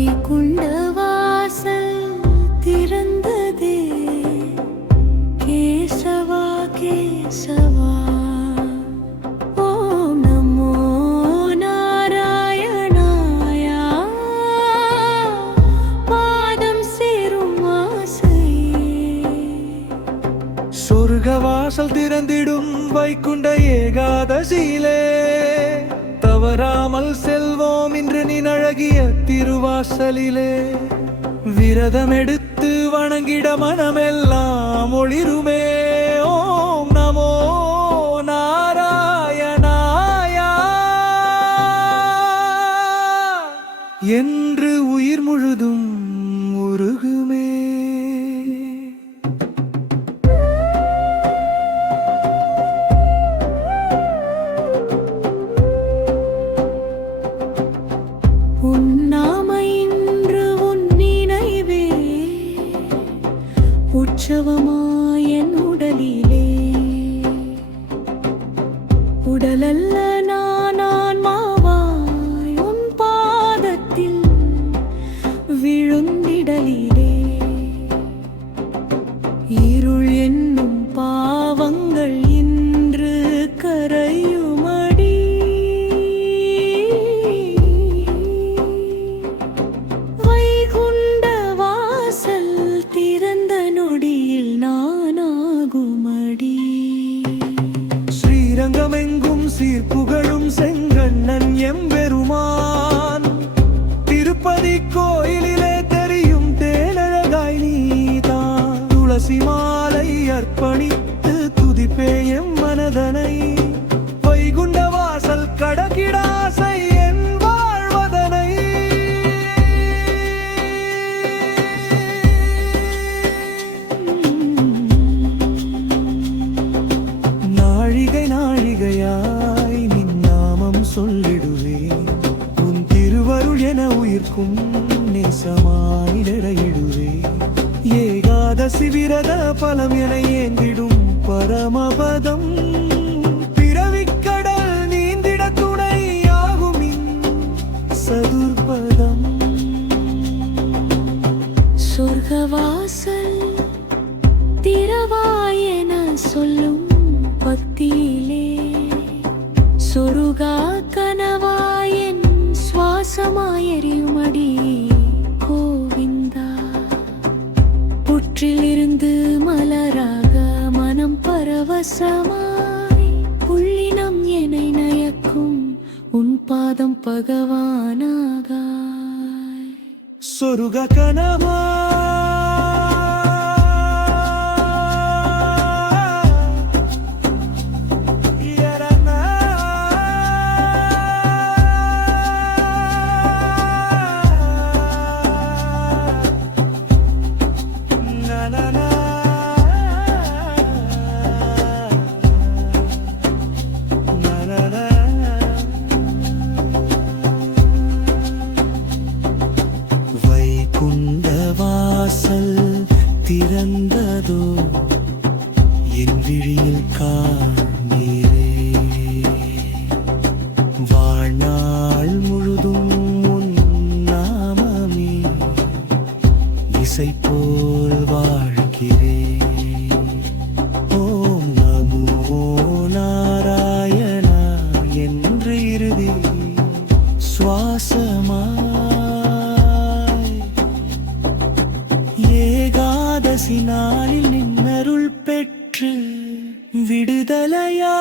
வைகை கொண்ட வாசல் திறந்ததே. கேசவா கேசவா. ஓம் நமோ நாராயணாயா. பாதம் சேரும் சொர்க்க வாசல் திறந்திடும் வைக்குண்ட ஏகாதசியிலே தவறாமல் செல் வாசலிலே விரதம் எடுத்து வணங்கிட மனமெல்லாம் ஒளிருமே. ஓம் நமோ நாராயணாயா. என்று உயிர் முழுதும் உருகுமே. உற்சவமாயன் உடலிலே. உடலல்ல துளசி மாலை அர்ப்பணித்து துதிப்பே எம் மனதனை. வைகுண்ட வாசல் கடகிடாசை என் வாழ்வதனை. நாழிகை நாழிகையாய் நின் நாமம் சொல்லிடுவேன். உன் திருவருள் என உயிர்க்கும் நேசமாய் சிவிரத பலம் என ஏந்திடும் பரமபதம். பிறவிக்கடல் நீந்திட துணையாகும் சதுர்பதம். சொர்க்கவாசல் திறவாயென சொல்லும் பக்தியிலே சொருகா கனவாயன் சுவாசமாயறியும் அடியே. பரவசமாய் உள்ளினம் எனை நயக்கும். உன் பாதம் பகவானாக சொருக கனவா போல் வாழ்கிறேன். ஓம் நமோ நாராயணா என்று இறுதி சுவாசமாய். ஏகாதசி நாளில் நின்னருள் பெற்று விடுதலையா